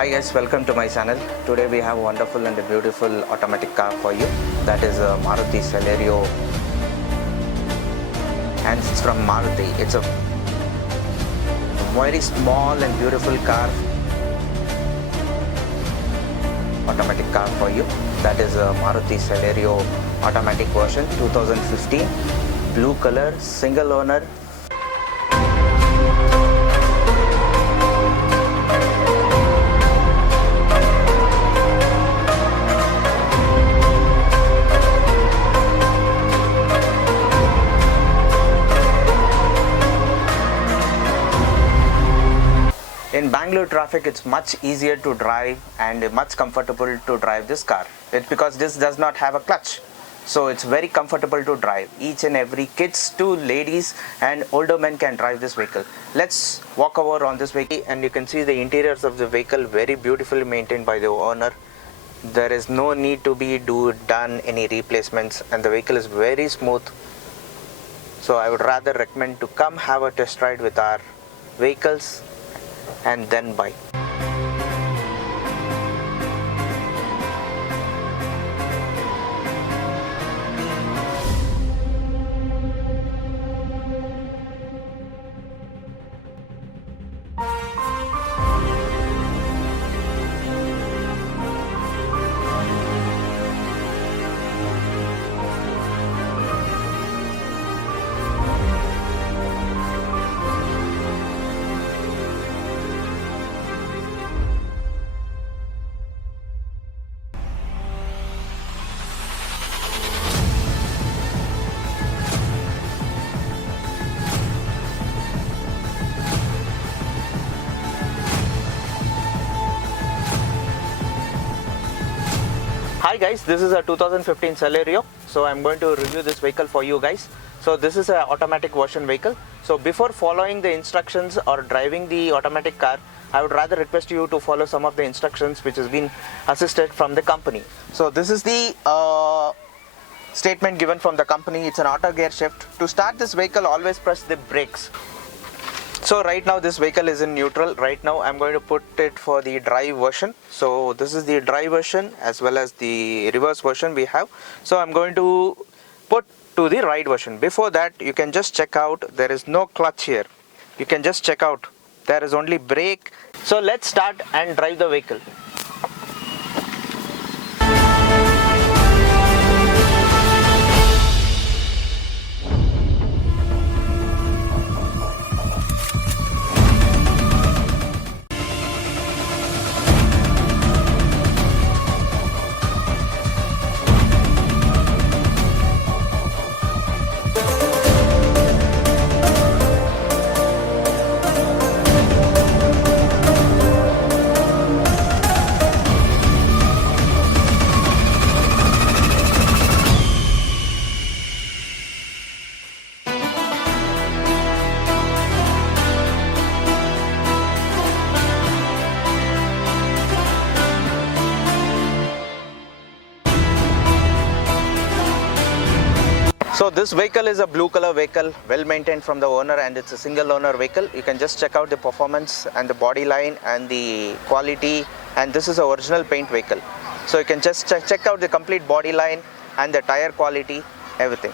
Hi guys, welcome to my channel. Today we have a wonderful and a beautiful automatic car for you. That is a Maruti Celerio, and it's from Maruti. It's a very small and beautiful car, automatic car for you. That is a Maruti Celerio automatic version 2015, blue color, single owner. In Bangalore traffic, it's much easier to drive and much comfortable to drive this car. It's because this does not have a clutch. So it's very comfortable to drive. Each and every kids to ladies and older men can drive this vehicle. Let's walk over on this vehicle and you can see the interiors of the vehicle very beautifully maintained by the owner. There is no need to be done any replacements and the vehicle is very smooth. So I would rather recommend to come have a test ride with our vehicles and then buy. Hi guys, this is a 2015 Celerio. So I'm going to review this vehicle for you guys. So this is an automatic version vehicle. So before following the instructions or driving the automatic car, I would rather request you to follow some of the instructions which has been assisted from the company. So this is the statement given from the company. It's an auto gear shift. To start this vehicle, always press the brakes. So right now this vehicle is in neutral. Right now I'm going to put it for the drive version. So this is the drive version as well as the reverse version we have. So I'm going to put to the ride version. Before that, you can just check out there is no clutch here. You can just check out there is only brake. So let's start and drive the vehicle. So this vehicle is a blue color vehicle, well maintained from the owner, and it's a single owner vehicle. You can just check out the performance and the body line and the quality, and this is an original paint vehicle. So you can just check out the complete body line and the tire quality, everything.